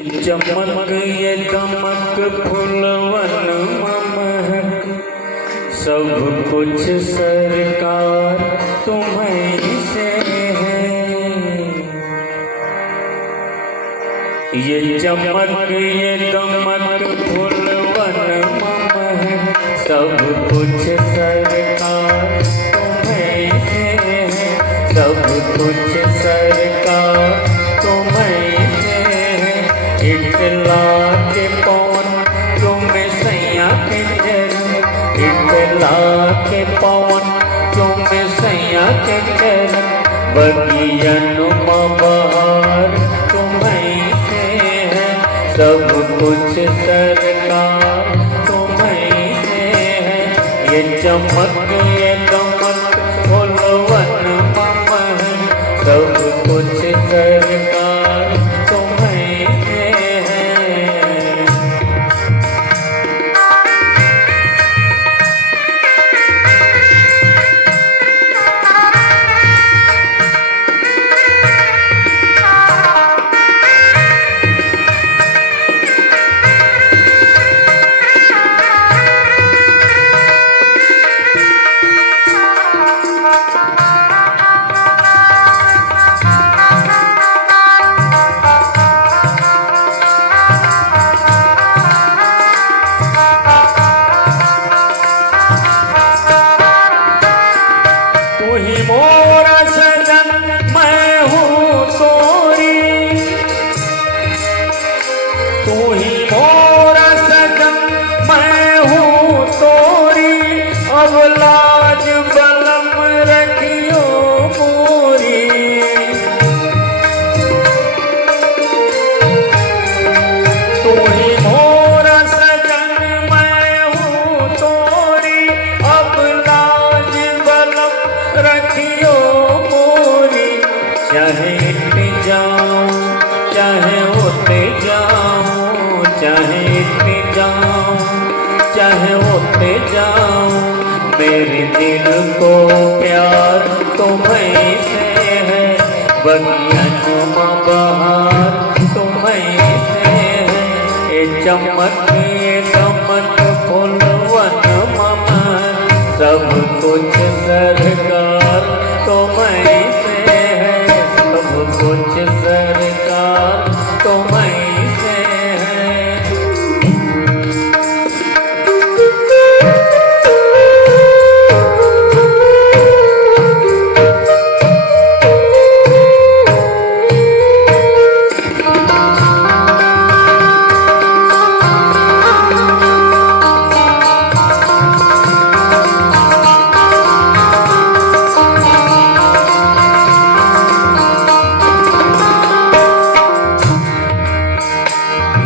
चमक ये दमक फूलवन महक, सब कुछ सरकार तुम्हीं से है। ये चमक ये दमक फूलवन महक, सब कुछ सरकार तुम्हीं से है। सब कुछ सरकार तुम्हीं से है। इटला के पवन तुम्हें सैया के चरण, इटला के पवन तुम्हें सैया के चरण, बगियन बहार तुम्हीं से है। सब कुछ सरकार तुम्हीं से है। ये चमक ये दमक फूलवन महक, सब कुछ सरकार तुम्हीं से है। तू ही मोरा सजन मैं हूँ तोरी, तू ही मोरा सजन मैं हूँ तोरी, अब लाज बलम रखियो मोरी। तू ही मोरा सजन मैं हूँ तोरी, अब लाज बलम रखियो मोरी। चाहे इट जाऊं चाहे होते जाऊं, चाहे इट जाऊं चाहे होते जाऊं, मेरे दिल को प्यार तुम्हीं से है। बगियन बहार तुम्हीं से है। ये चमक ये दमक फूलवन महक, सब कुछ सरकार तुम्हीं से है। सब कुछ सरकार तुम्हीं से है।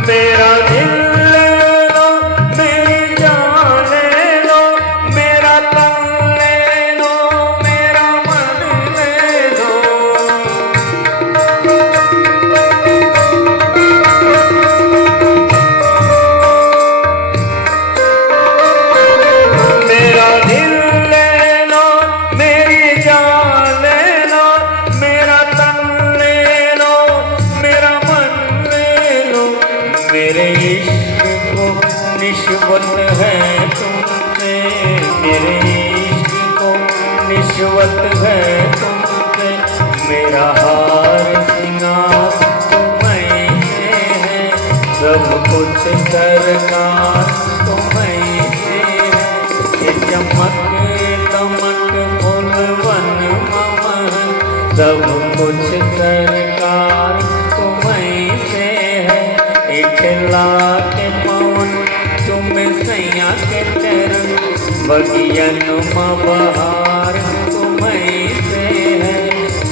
मेरा दिल ले लो, मेरी जान ले लो, मेरा तन ले लो, मेरा मन ले लो। मेरा दिल ले लो, मेरी जान ले लो, मेरा तन ले लो, मेरा मन ले लो। मेरे इश्क को निस्बत है तुमसे, मेरे इश्क को निस्बत है तुमसे। मेरा हार सिंगार तुम्हीं से है। सब कुछ सरकार तुम्हीं से है। ये चमक ये दमक फूलवन महक, सब कुछ सरकार तुम्हीं से है। इटला के पवन तुम्हें सैया के चरण, बगियन बहार तुम्हीं से है।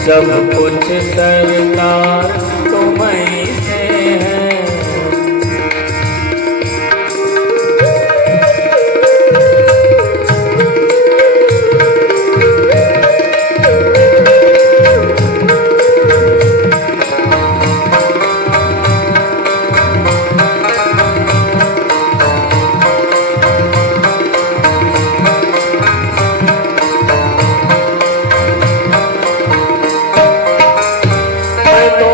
सब कुछ सरकार तुम्हीं से है। मैं तो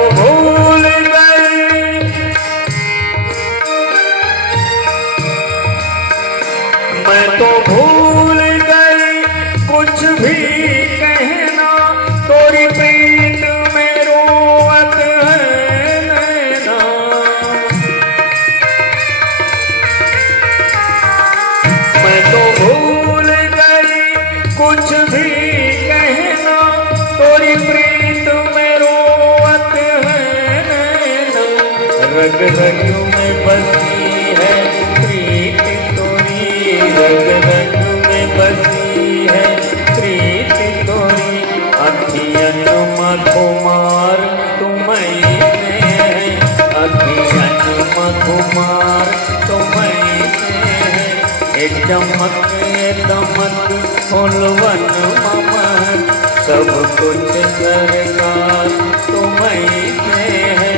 रग रग में बसी है प्रीत तोरी, रग रग में बसी है प्रीत तोरी। अखियन मधुमार तुम्हीं से है, अखियन मधुमार तुम्हीं से है। एक चमक दमक फूलवन ममन, सब कुछ सरकार तुम्हीं से है।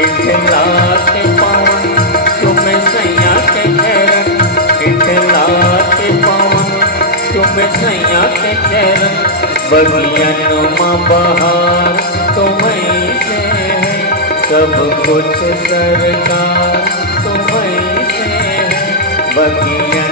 इठला के पवन तुम्हें सैया के चरण, इठला के पवन तुम्हें सैया के चरण। बगियन में बहार तुम्हीं से है, सब कुछ सरकार तुम्हीं से है। बगियन